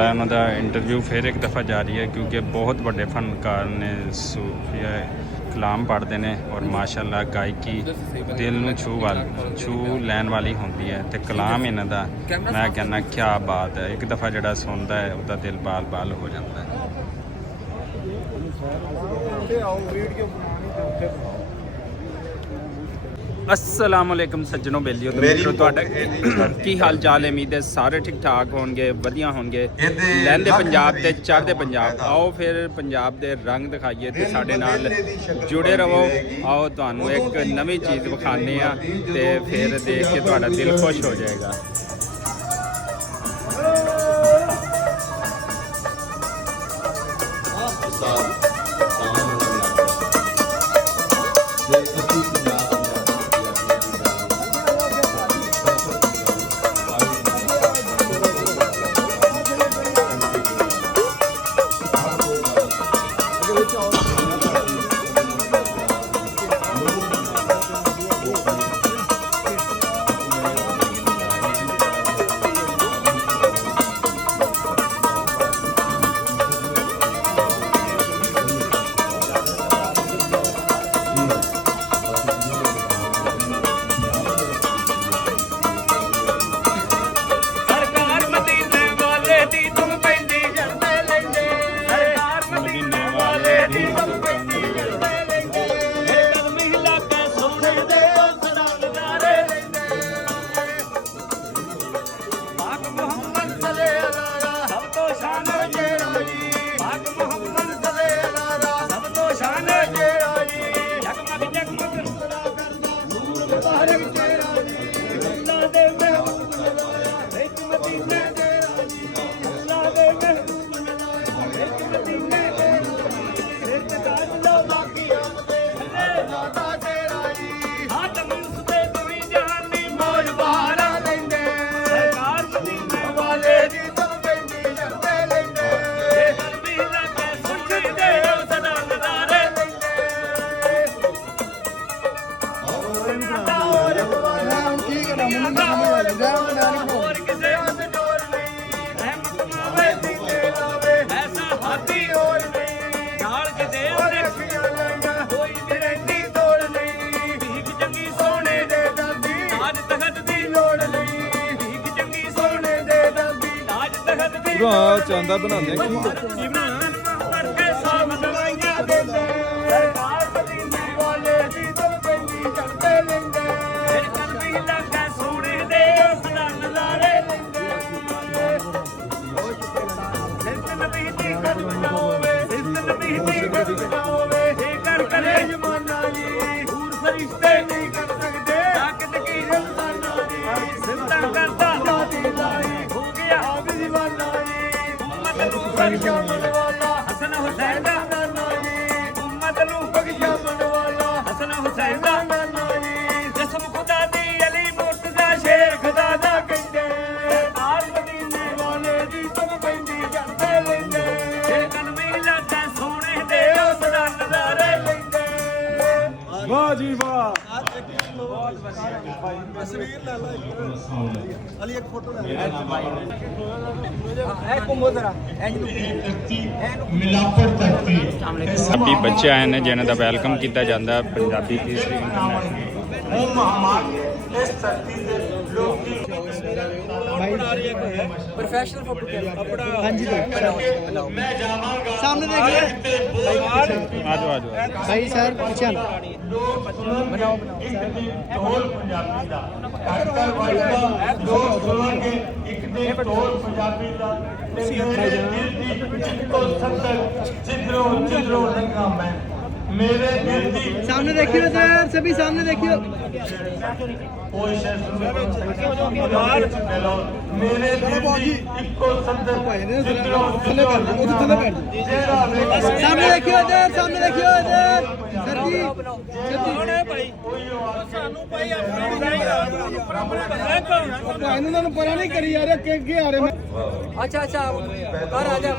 ਉਹਨਾਂ ਦਾ ਇੰਟਰਵਿਊ ਫਿਰ ਇੱਕ ਦਫਾ ਜਾਰੀ ਹੈ ਕਿਉਂਕਿ ਬਹੁਤ ਵੱਡੇ ਫਨਕਾਰ ਨੇ, ਸੂਫੀਆ ਕਲਾਮ ਪੜ੍ਹਦੇ ਨੇ ਔਰ ਮਾਸ਼ਾਅੱਲਾ ਗਾਇਕੀ ਦਿਲ ਨੂੰ ਛੂ ਲੈਣ ਵਾਲੀ ਹੁੰਦੀ ਹੈ ਤੇ ਕਲਾਮ ਇਹਨਾਂ ਦਾ ਮੈਂ ਕਹਿੰਦਾ ਕਿਆ ਬਾਤ ਹੈ। ਇੱਕ ਦਫਾ ਜਿਹੜਾ ਸੁਣਦਾ ਹੈ ਉਹਦਾ ਦਿਲ ਬਾਲ ਹੋ ਜਾਂਦਾ ਹੈ। अस्सलाम वालेकुम सज्जनों बेलियो ਤੁਹਾਡਾ ਕੀ ਹਾਲ ਚਾਲ ਹੈ? ਉਮੀਦ ਹੈ ਸਾਰੇ ਠੀਕ ਠਾਕ ਹੋਣਗੇ, ਵਧੀਆ ਹੋਣਗੇ। ਲਹਿੰਦੇ ਪੰਜਾਬ ਤੇ ਚੜ੍ਹਦੇ ਪੰਜਾਬ, ਆਓ ਫਿਰ ਪੰਜਾਬ ਦੇ ਰੰਗ ਦਿਖਾਈਏ ਤੇ ਸਾਡੇ ਨਾਲ ਜੁੜੇ ਰਹੋ। ਆਓ ਤੁਹਾਨੂੰ ਇੱਕ ਨਵੀਂ ਚੀਜ਼ ਵਿਖਾਉਂਦੇ ਆ ਤੇ ਫਿਰ ਦੇਖ ਕੇ ਤੁਹਾਡਾ ਦਿਲ ਖੁਸ਼ ਹੋ ਜਾਏਗਾ। ਚਾਂਦਾ ਬਣਾਉਂਦੇ हसन हुसैन दा उम्मत नू बख्शावन वाला हसन हुसैन दा जिस्म खुदा दी अली मुर्तजा शेर खुदा दा कहंदे आल मदीने वाले दी तुम पैंदी जांदे लेंदे जे कलमी लाता सोने दे उस दा नज़ारे लेंदे। वाह जी वाह, बहुत बढ़िया तस्वीर ला लो अली एक फोटो ले ਪੰਜਾਬੀ ਬੱਚੇ ਆਏ ਨੇ ਜਿਨ੍ਹਾਂ ਦਾ ਵੈਲਕਮ ਕੀਤਾ ਜਾਂਦਾ ਪੰਜਾਬੀ ਕੇਸਰੀ प्रोफेशनल फोटो अपना हाँ जी सामने देखिए आ जाओ भाई सर पीछे बनाओ मेरे दिल दी सामने देखियो सर, सभी सामने देखियो। मेरे दिल दी इक्को संदर सामने देखियो इधर, सामने देखियो इधर सर जी भाई पता नहीं करी यार के आ रहे। अच्छा अच्छा आ जा